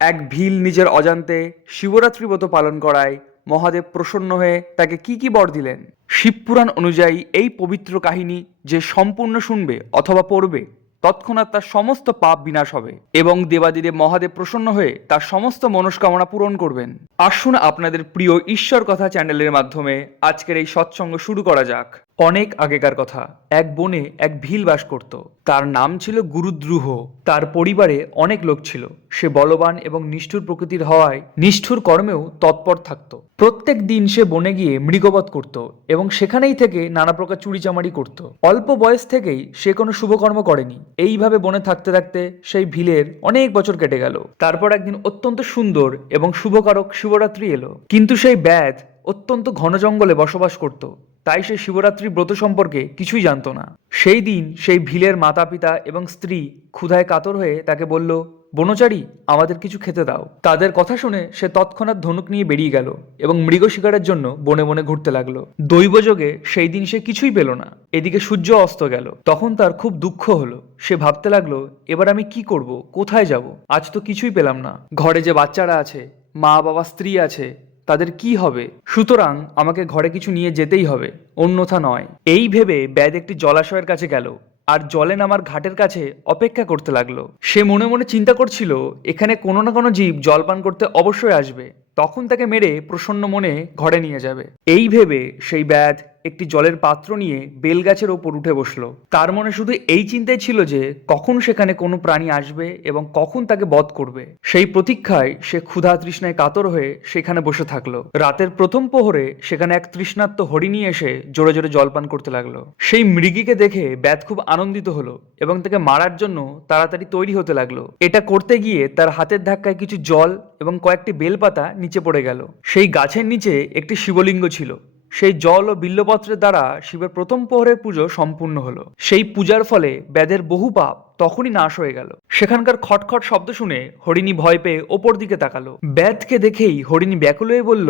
এক ভিল নিজের অজান্তে শিবরাত্রি ব্রত পালন করায় মহাদেব প্রসন্ন হয়ে তাকে কি কি বর দিলেন। শিবপুরাণ অনুযায়ী এই পবিত্র কাহিনী যে সম্পূর্ণ শুনবে অথবা পড়বে তৎক্ষণাৎ তার সমস্ত পাপ বিনাশ হবে এবং দেবাদিদেব মহাদেব প্রসন্ন হয়ে তার সমস্ত মনস্কামনা পূরণ করবেন। আসুন আপনাদের প্রিয় ঈশ্বর কথা চ্যানেলের মাধ্যমে আজকের এই সৎসঙ্গ শুরু করা যাক। অনেক আগেকার কথা, এক বনে এক ভিল বাস করত। তার নাম ছিল গুরুদ্রুহ। তার পরিবারে অনেক লোক ছিল। সে বলবান এবং নিষ্ঠুর প্রকৃতির হওয়ায় নিষ্ঠুর কর্মেও তৎপর থাকত। প্রত্যেক দিন সে বনে গিয়ে মৃগবধ করত এবং সেখানেই থেকে নানা প্রকার চুরিচামারি করত। অল্প বয়স থেকেই সে কোনো শুভকর্ম করেনি। এইভাবে বনে থাকতে থাকতে সেই ভিলের অনেক বছর কেটে গেল। তারপর একদিন অত্যন্ত সুন্দর এবং শুভকারক শিবরাত্রি এলো, কিন্তু সেই ব্যাধ অত্যন্ত ঘন জঙ্গলে বসবাস করত। তাই সে শিবরাত্রি ব্রত সম্পর্কে কিছুই জানতো না। সেই দিন সেই ভিলের মাতা পিতা এবং স্ত্রী ক্ষুধায় কাতর হয়ে তাকে বলল, বনচারী, আমাদের কিছু খেতে দাও। তাদের কথা শুনে সে তৎক্ষণাৎ ধনুক নিয়ে বেরিয়ে গেল এবং মৃগ শিকারের জন্য বনে বনে ঘুরতে লাগলো। দৈবযোগে সেই দিন সে কিছুই পেল না। এদিকে সূর্য অস্ত গেল। তখন তার খুব দুঃখ হলো। সে ভাবতে লাগলো, এবার আমি কি করব, কোথায় যাব? আজ তো কিছুই পেলাম না। ঘরে যে বাচ্চারা আছে, মা বাবা স্ত্রী আছে, তাদের কি হবে? সুতরাং আমাকে ঘরে কিছু নিয়ে যেতেই হবে, অন্যথা নয়। এই ভেবে ব্যাদ একটি জলাশয়ের কাছে গেল আর জলে নামার ঘাটের কাছে অপেক্ষা করতে লাগলো। সে মনে মনে চিন্তা করছিল, এখানে কোনো না কোনো জীব জলপান করতে অবশ্যই আসবে, তখন তাকে মেরে প্রসন্ন মনে ঘরে নিয়ে যাবে। এই ভেবে সেই ব্যাধ একটি জলের পাত্র নিয়ে বেলগাছের ওপর উঠে বসলো। তার মনে শুধু এই চিন্তাই ছিল যে কখন সেখানে কোনো প্রাণী আসবে এবং কখন তাকে বধ করবে। সেই প্রতীক্ষায় সে ক্ষুধা তৃষ্ণায় কাতর হয়ে সেখানে বসে থাকলো। রাতের প্রথম প্রহরে সেখানে এক তৃষ্ণার্ত হরিণী এসে জোরে জোরে জলপান করতে লাগলো। সেই মৃগীকে দেখে ব্যাধ খুব আনন্দিত হলো এবং তাকে মারার জন্য তাড়াতাড়ি তৈরি হতে লাগলো। এটা করতে গিয়ে তার হাতের ধাক্কায় কিছু জল এবং কয়েকটি বেলপাতা নিচে পড়ে গেল। সেই গাছের নিচে একটি শিবলিঙ্গ ছিল। সেই জল ও বিল্লপত্রের দ্বারা শিবের প্রথম প্রহরের পুজো সম্পূর্ণ হলো। সেই পূজার ফলে ব্যাধের বহু পাপ তখনই নাশ হয়ে গেল। সেখানকার খটখট শব্দ শুনে হরিণী ভয় পেয়ে ওপর দিকে তাকালো। ব্যাধকে দেখেই হরিণী ব্যাকুল হয়ে বলল,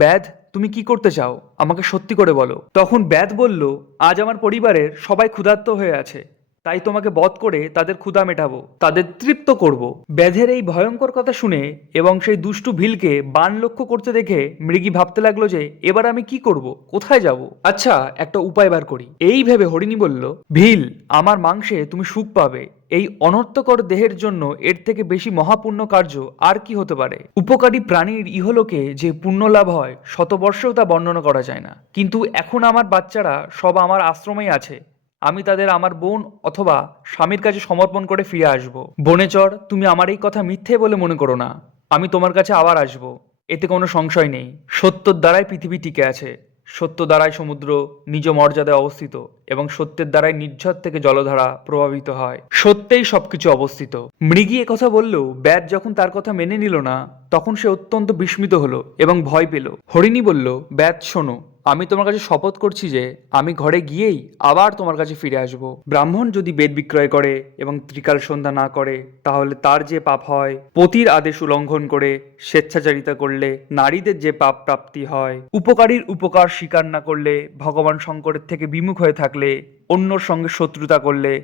ব্যাধ, তুমি কি করতে চাও? আমাকে সত্যি করে বলো। তখন ব্যাধ বলল, আজ আমার পরিবারের সবাই ক্ষুধার্ত হয়ে আছে, তাই তোমাকে বধ করে তাদের ক্ষুধা মেটাবো, তাদের তৃপ্ত করব। ব্যাধের এই ভয়ঙ্কর কথা শুনে এবং সেই দুষ্টু ভিলকে বান লক্ষ্য করতে দেখে মৃগী ভাবতে লাগলো যে এবার আমি কি করব, কোথায় যাব? আচ্ছা, একটা উপায় বার করি। এই ভেবে হরিণী বলল, ভিল, আমার মাংসে তুমি সুখ পাবে। এই অনর্থকর দেহের জন্য এর থেকে বেশি মহাপুণ্য কার্য আর কি হতে পারে? উপকারী প্রাণীর ইহলোকে যে পুণ্য লাভ হয় শতবর্ষেও তা বর্ণনা করা যায় না। কিন্তু এখন আমার বাচ্চারা সব আমার আশ্রমেই আছে। আমি তাদের আমার বোন অথবা স্বামীর কাছে সমর্পণ করে ফিরে আসব। বনেচর, তুমি আমার এই কথা মিথ্যে বলে মনে করো না। আমি তোমার কাছে আবার আসব, এতে কোনো সংশয় নেই। সত্যর দ্বারাই পৃথিবী টিকে আছে। সত্য দ্বারাই সমুদ্র নিজ মর্যাদায় অবস্থিত এবং সত্যের দ্বারাই নির্ঝর থেকে জলধারা প্রভাবিত হয়। সত্যেই সবকিছু অবস্থিত। মৃগী কথা বললেও ব্যাদ যখন তার কথা মেনে নিল না, তখন সে অত্যন্ত বিস্মিত হলো এবং ভয় পেল। হরিণী বলল, ব্যাদ, শোনো, আমি তোমার কাছে শপথ করছি যে আমি ঘরে গিয়েই আবার তোমার কাছে ফিরে আসব। ব্রাহ্মণ যদি বেদ বিক্রয় করে এবং ত্রিকাল সন্ধ্যা না করে, তাহলে তার যে পাপ হয়, পতির আদেশ উল্লঙ্ঘন করে স্বেচ্ছাচারিতা করলে নারীদের যে পাপ প্রাপ্তি হয়, উপকারীর উপকার স্বীকার না করলে, ভগবান শঙ্করের থেকে বিমুখ হয়ে থাকলে, অন্যর সঙ্গে শত্রুতা করলে,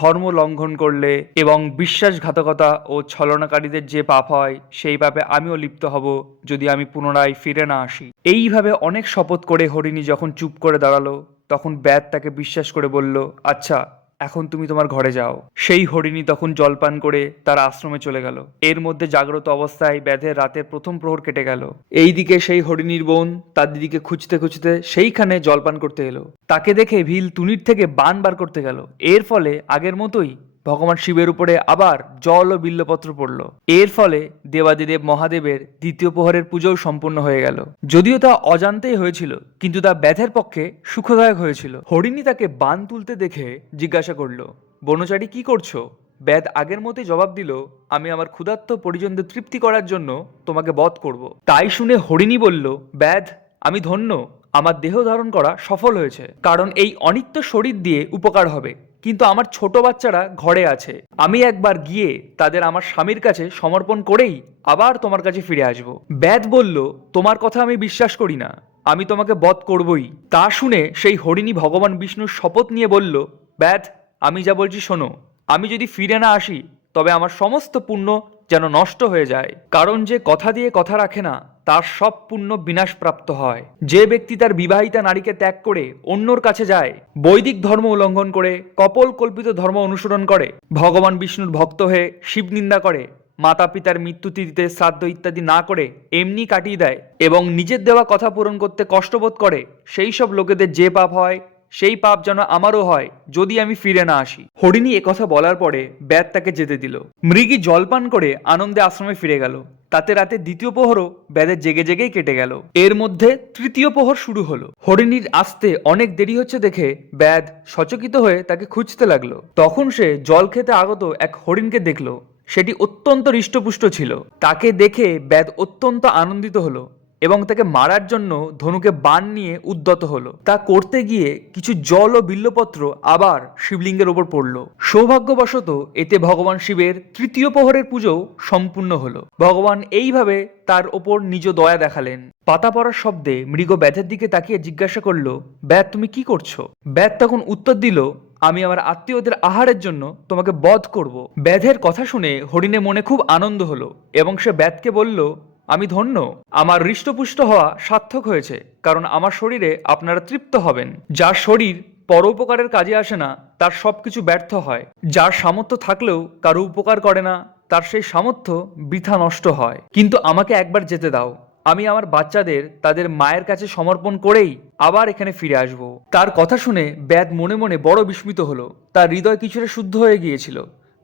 ধর্ম লঙ্ঘন করলে এবং বিশ্বাসঘাতকতা ও ছলনাকারীদের যে পাপ হয়, সেই পাপে আমিও লিপ্ত হব যদি আমি পুনরায় ফিরে না আসি। এইভাবে অনেক শপথ করে হরিণী যখন চুপ করে দাঁড়ালো, তখন ব্যাদ তাকে বিশ্বাস করে বলল, আচ্ছা, এখন তুমি তোমার ঘরে যাও। সেই হরিণী তখন জলপান করে তার আশ্রমে চলে গেল। এর মধ্যে জাগ্রত অবস্থায় ব্যাধের রাতের প্রথম প্রহর কেটে গেল। এইদিকে সেই হরিণীর বোন তার দিদিকে খুঁজতে খুঁজতে সেইখানে জলপান করতে এলো। তাকে দেখে ভিল তুনির থেকে বান বার করতে গেল। এর ফলে আগের মতোই ভগবান শিবের উপরে আবার জল ও বিল্লপত্র পড়ল। এর ফলে দেবাদিদেব মহাদেবের দ্বিতীয় প্রহরের পুজোও সম্পূর্ণ হয়ে গেল। যদিও তা অজান্তেই হয়েছিল, কিন্তু তা ব্যাধের পক্ষে সুখদায়ক হয়েছিল। হরিণী তাকে বান তুলতে দেখে জিজ্ঞাসা করলো, বনচারী, কি করছো? ব্যাধ আগের মতোই জবাব দিল, আমি আমার ক্ষুধার্ত পরিজনদের তৃপ্তি করার জন্য তোমাকে বধ করব। তাই শুনে হরিণী বলল, ব্যাধ, আমি ধন্য, আমার দেহ ধারণ করা সফল হয়েছে, কারণ এই অনিত্য শরীর দিয়ে উপকার হবে। কিন্তু আমার ছোট বাচ্চারা ঘরে আছে, আমি একবার গিয়ে তাদের আমার স্বামীর কাছে সমর্পণ করেই আবার তোমার কাছে ফিরে আসব। ব্যাদ বলল, তোমার কথা আমি বিশ্বাস করি না, আমি তোমাকে বধ করবই। তা শুনে সেই হরিণী ভগবান বিষ্ণুর শপথ নিয়ে বলল, ব্যাদ, আমি যা বলছি শোনো, আমি যদি ফিরে না আসি তবে আমার সমস্ত পুণ্য যেন নষ্ট হয়ে যায়। কারণ যে কথা দিয়ে কথা রাখে না তার সব পুণ্য বিনাশপ্রাপ্ত হয়। যে ব্যক্তি তার বিবাহিতা নারীকে ত্যাগ করে অন্যর কাছে যায়, বৈদিক ধর্ম উল্লঙ্ঘন করে কপল কল্পিত ধর্ম অনুসরণ করে, ভগবান বিষ্ণুর ভক্ত হয়ে শিব নিন্দা করে, মাতা পিতার মৃত্যুতিথিতে শ্রাদ্ধ ইত্যাদি না করে এমনি কাটিয়ে দেয় এবং নিজের দেওয়া কথা পূরণ করতে কষ্টবোধ করে, সেই সব লোকেদের যে পাপ হয় সেই পাপ যেন আমারও হয় যদি আমি ফিরে না আসি। হরিণী একথা বলার পরে ব্যাদ তাকে যেতে দিল। মৃগী জলপান করে আনন্দে আশ্রমে ফিরে গেল। তাতে রাতে দ্বিতীয় প্রহরও ব্যাদের জেগে জেগেই কেটে গেল। এর মধ্যে তৃতীয় প্রহর শুরু হলো। হরিণীর আসতে অনেক দেরি হচ্ছে দেখে ব্যাদ সচকিত হয়ে তাকে খুঁজতে লাগলো। তখন সে জল খেতে আগত এক হরিণকে দেখলো। সেটি অত্যন্ত হৃষ্টপুষ্ট ছিল। তাকে দেখে ব্যাদ অত্যন্ত আনন্দিত হলো এবং তাকে মারার জন্য ধনুকে বাণ নিয়ে উদ্যত হলো। তা করতে গিয়ে কিছু জল ও বিল্লপত্র আবার শিবলিঙ্গের ওপর পড়ল। সৌভাগ্যবশত এতে ভগবান শিবের তৃতীয় প্রহরের পুজো সম্পূর্ণ হলো। ভগবান এইভাবে তার ওপর নিজ দয়া দেখালেন। পাতা পড়ার শব্দে মৃগ ব্যাধের দিকে তাকিয়ে জিজ্ঞাসা করলো, ব্যাধ তুমি কি করছো? ব্যাধ তখন উত্তর দিল, আমি আমার আত্মীয়দের আহারের জন্য তোমাকে বধ করব। ব্যাধের কথা শুনে হরিণের মনে খুব আনন্দ হলো এবং সে ব্যাধকে বলল, আমি ধন্য, আমার হৃষ্টপুষ্ট হওয়া সার্থক হয়েছে, কারণ আমার শরীরে আপনারা তৃপ্ত হবেন। যার শরীর পরোপকারের কাজে আসে না তার সবকিছু ব্যর্থ হয়। যার সামর্থ্য থাকলেও কারো উপকার করে না তার সেই সামর্থ্য বৃথা নষ্ট হয়। কিন্তু আমাকে একবার যেতে দাও, আমি আমার বাচ্চাদের তাদের মায়ের কাছে সমর্পণ করেই আবার এখানে ফিরে আসব। তার কথা শুনে ব্যাদ মনে মনে বড় বিস্মিত হলো। তার হৃদয় কিছুটা শুদ্ধ হয়ে গিয়েছিল,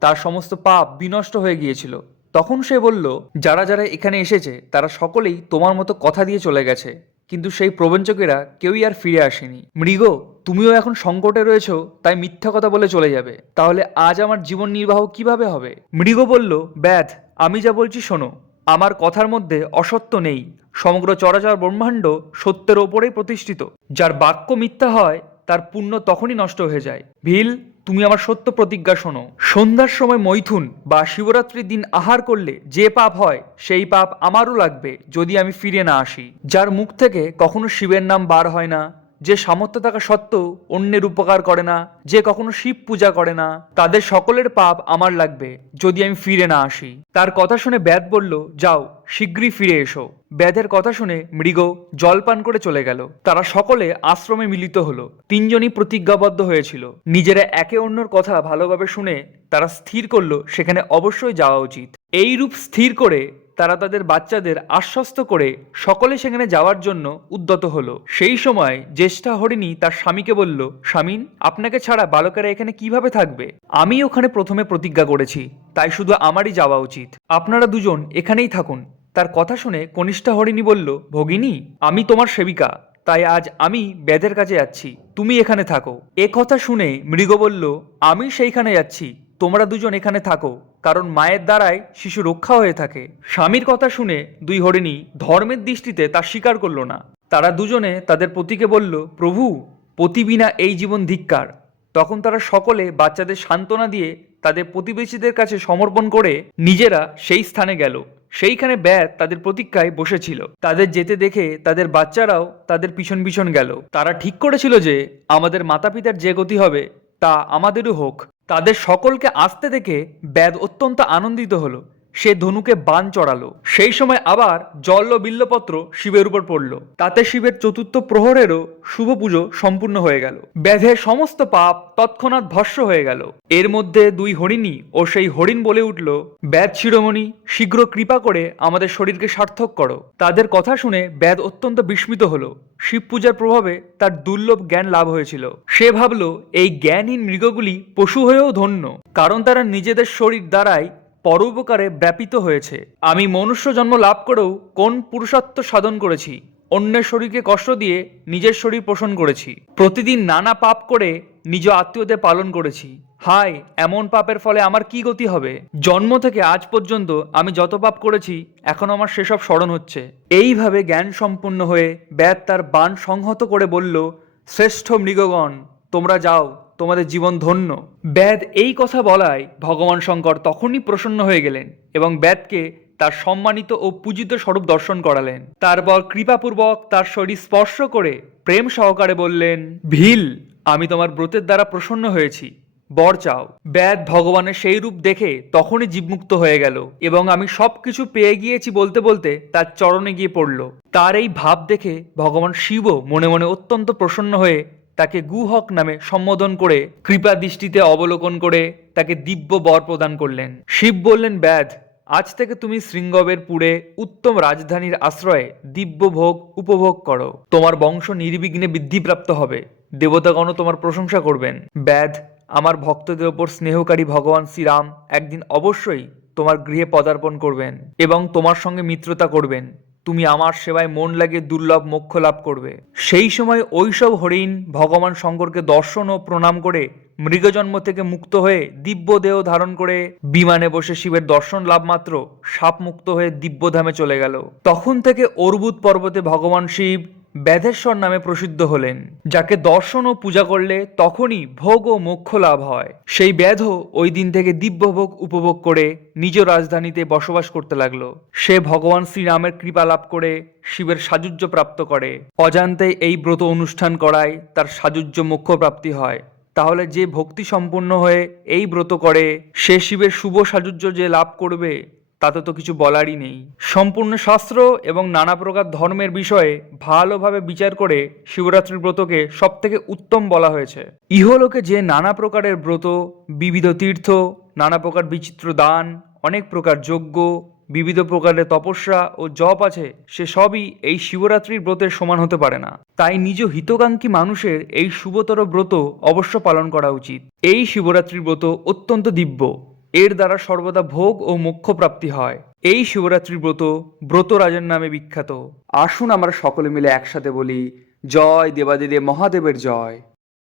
তার সমস্ত পাপ বিনষ্ট হয়ে গিয়েছিল। তখন সে বলল, যারা যারা এখানে এসেছে তারা সকলেই তোমার মতো কথা দিয়ে চলে গেছে, কিন্তু সেই প্রবঞ্চকেরা কেউই আর ফিরে আসেনি। মৃগ, তুমিও এখন সংকটে রয়েছো, তাই মিথ্যা কথা বলে চলে যাবে, তাহলে আজ আমার জীবন নির্বাহ কিভাবে হবে? মৃগ বলল, ব্যাধ, আমি যা বলছি শোনো, আমার কথার মধ্যে অসত্য নেই। সমগ্র চরাচর ব্রহ্মাণ্ড সত্যের ওপরেই প্রতিষ্ঠিত। যার বাক্য মিথ্যা হয় তার পুণ্য তখনই নষ্ট হয়ে যায়। ভিল, তুমি আমার সত্য প্রতিজ্ঞা শোনো। সন্ধ্যার সময় মৈথুন বা শিবরাত্রির দিন আহার করলে যে পাপ হয় সেই পাপ আমারও লাগবে যদি আমি ফিরে না আসি। যার মুখ থেকে কখনো শিবের নাম বার হয় না, যে সামর্থ্য থাকা সত্ত্বেও অন্যের উপকার করে না, যে কখনো শিব পূজা করে না, তাদের সকলের পাপ আমার লাগবে যদি আমি ফিরে না আসি। তার কথা শুনে ব্যাদ বলল, যাও, শীঘ্রই ফিরে এসো। ব্যাধের কথা শুনে মৃগ জলপান করে চলে গেল। তারা সকলে আশ্রমে মিলিত হলো। তিনজনই প্রতিজ্ঞাবদ্ধ হয়েছিল। নিজেরা একে অন্যর কথা ভালোভাবে শুনে তারা স্থির করলো সেখানে অবশ্যই যাওয়া উচিত। এই রূপ স্থির করে তারা তাদের বাচ্চাদের আশ্বস্ত করে সকলে সেখানে যাওয়ার জন্য উদ্যত হলো। সেই সময় জ্যেষ্ঠা হরিণী তার স্বামীকে বলল, স্বামীন, আপনাকে ছাড়া বালকেরা এখানে কিভাবে থাকবে? আমি ওখানে প্রথমে প্রতিজ্ঞা করেছি, তাই শুধু আমারই যাওয়া উচিত। আপনারা দুজন এখানেই থাকুন। তার কথা শুনে কনিষ্ঠা হরিণী বলল, ভগিনী, আমি তোমার সেবিকা, তাই আজ আমি ব্যাধের কাছে যাচ্ছি, তুমি এখানে থাকো। এ কথা শুনে মৃগ বলল, আমি সেইখানে যাচ্ছি, তোমরা দুজন এখানে থাকো, কারণ মায়ের দ্বারাই শিশু রক্ষা হয়ে থাকে। স্বামীর কথা শুনে দুই হরিণী ধর্মের দৃষ্টিতে তা স্বীকার করল না। তারা দুজনে তাদের পতিকে বলল, প্রভু, পতি বিনা এই জীবন ধিক্কার। তখন তারা সকলে বাচ্চাদের সান্ত্বনা দিয়ে তাদের প্রতিবেশীদের কাছে সমর্পণ করে নিজেরা সেই স্থানে গেল। সেইখানে ব্যাধ তাদের প্রতীক্ষায় বসেছিল। তাদের যেতে দেখে তাদের বাচ্চারাও তাদের পিছন পিছন গেল। তারা ঠিক করেছিল যে আমাদের মাতা পিতার যে গতি হবে তা আমাদেরও হোক। তাদের সকলকে আসতে দেখে ব্যাধ অত্যন্ত আনন্দিত হলো। সে ধনুকে বাণ চড়ালো। সেই সময় আবার জল ও বিল্লপত্র শিবের উপর পড়ল। তাতে শিবের চতুর্থ প্রহরেরও শুভ পুজো সম্পূর্ণ হয়ে গেল। ব্যাধের সমস্ত পাপ তৎক্ষণাৎ ভস্ম হয়ে গেল। এর মধ্যে দুই হরিণী ও সেই হরিণ বলে উঠল, ব্যাধ শিরোমণি, শীঘ্র কৃপা করে আমাদের শরীরকে সার্থক করো। তাদের কথা শুনে ব্যাধ অত্যন্ত বিস্মিত হলো। শিব পূজার প্রভাবে তার দুর্লভ জ্ঞান লাভ হয়েছিল। সে ভাবল, এই জ্ঞানহীন মৃগগুলি পশু হয়েও ধন্য, কারণ তারা নিজেদের শরীর দ্বারাই পরোপকারে ব্যাপিত হয়েছে। আমি মনুষ্য জন্ম লাভ করেও কোন পুরুষত্ব সাধন করেছি? অন্যের শরীরকে কষ্ট দিয়ে নিজের শরীর পোষণ করেছি। প্রতিদিন নানা পাপ করে নিজ আত্মীয়দের পালন করেছি। হায়, এমন পাপের ফলে আমার কি গতি হবে? জন্ম থেকে আজ পর্যন্ত আমি যত পাপ করেছি এখন আমার সেসব স্মরণ হচ্ছে। এইভাবে জ্ঞান সম্পূর্ণ হয়ে ব্যাধ তার বাণ সংহত করে বলল, শ্রেষ্ঠ মৃগগণ, তোমরা যাও, তোমাদের জীবন ধন্য। ব্যাধ এই কথা বলায় ভগবান শঙ্কর তখনই প্রসন্ন হয়ে গেলেন এবং ব্যাধকে তার সম্মানিত ও পূজিত স্বরূপ দর্শন করালেন। তারপর কৃপাপূর্বক তার শরীর স্পর্শ করে প্রেম সহকারে বললেন, ভিল, আমি তোমার ব্রতের দ্বারা প্রসন্ন হয়েছি। বর চাও। ব্যাধ ভগবানের সেই রূপ দেখে তখনই জীবমুক্ত হয়ে গেল এবং আমি সবকিছু পেয়ে গিয়েছি বলতে বলতে তার চরণে গিয়ে পড়ল। তার এই ভাব দেখে ভগবান শিবও মনে মনে অত্যন্ত প্রসন্ন হয়ে তাকে গুহক নামে সম্বোধন করে কৃপা দৃষ্টিতে অবলোকন করে তাকে দিব্য বর প্রদান করলেন। শিব বললেন, ব্যাধ, আজ থেকে তুমি শৃঙ্গবের পুরে উত্তম রাজধানীর আশ্রয়ে দিব্য ভোগ উপভোগ করো। তোমার বংশ নির্বিঘ্নে বৃদ্ধিপ্রাপ্ত হবে, দেবতাগণও তোমার প্রশংসা করবেন। ব্যাধ, আমার ভক্তদের ওপর স্নেহকারী ভগবান শ্রীরাম একদিন অবশ্যই তোমার গৃহে পদার্পণ করবেন এবং তোমার সঙ্গে মিত্রতা করবেন। তুমি আমার সেবায় মন লাগিয়ে দুর্লভ মোক্ষ লাভ করবে। সেই সময় ওইসব হরিণ ভগবান শঙ্করকে দর্শন ও প্রণাম করে মৃগজন্ম থেকে মুক্ত হয়ে দিব্য দেহ ধারণ করে বিমানে বসে শিবের দর্শন লাভ মাত্র সাপ মুক্ত হয়ে দিব্যধামে চলে গেল। তখন থেকে অর্বুদ পর্বতে ভগবান শিব ব্যাধেশ্বর নামে প্রসিদ্ধ হলেন, যাকে দর্শন ও পূজা করলে তখনই ভোগ ও মোক্ষ লাভ হয়। সেই ব্যাধ ওই দিন থেকে দিব্য ভোগ উপভোগ করে নিজ রাজধানীতে বসবাস করতে লাগলো। সে ভগবান শ্রীরামের কৃপা লাভ করে শিবের সাযুজ্য প্রাপ্ত করে। অজান্তে এই ব্রত অনুষ্ঠান করায় তার সাযুজ্য মোক্ষ প্রাপ্তি হয়। তাহলে যে ভক্তি সম্পন্ন হয়ে এই ব্রত করে সে শিবের শুভ সাযুজ্য যে লাভ করবে তাতে তো কিছু বলারই নেই। সম্পূর্ণ শাস্ত্র এবং নানা প্রকার ধর্মের বিষয়ে ভালোভাবে বিচার করে শিবরাত্রি ব্রতকে সব থেকে উত্তম বলা হয়েছে। ইহলোকে যে নানা প্রকারের ব্রত, বিবিধ তীর্থ, নানা প্রকার বিচিত্র দান, অনেক প্রকার যজ্ঞ, বিবিধ প্রকারের তপস্যা ও জপ আছে, সে সবই এই শিবরাত্রির ব্রতের সমান হতে পারে না। তাই নিজ হিতকাঙ্ক্ষী মানুষের এই শুভতর ব্রত অবশ্য পালন করা উচিত। এই শিবরাত্রির ব্রত অত্যন্ত দিব্য, এর দ্বারা সর্বদা ভোগ ও মোক্ষ প্রাপ্তি হয়। এই শিবরাত্রির ব্রত ব্রতরাজের নামে বিখ্যাত। আসুন আমরা সকলে মিলে একসাথে বলি, জয় দেবাদিদেব মহাদেবের জয়।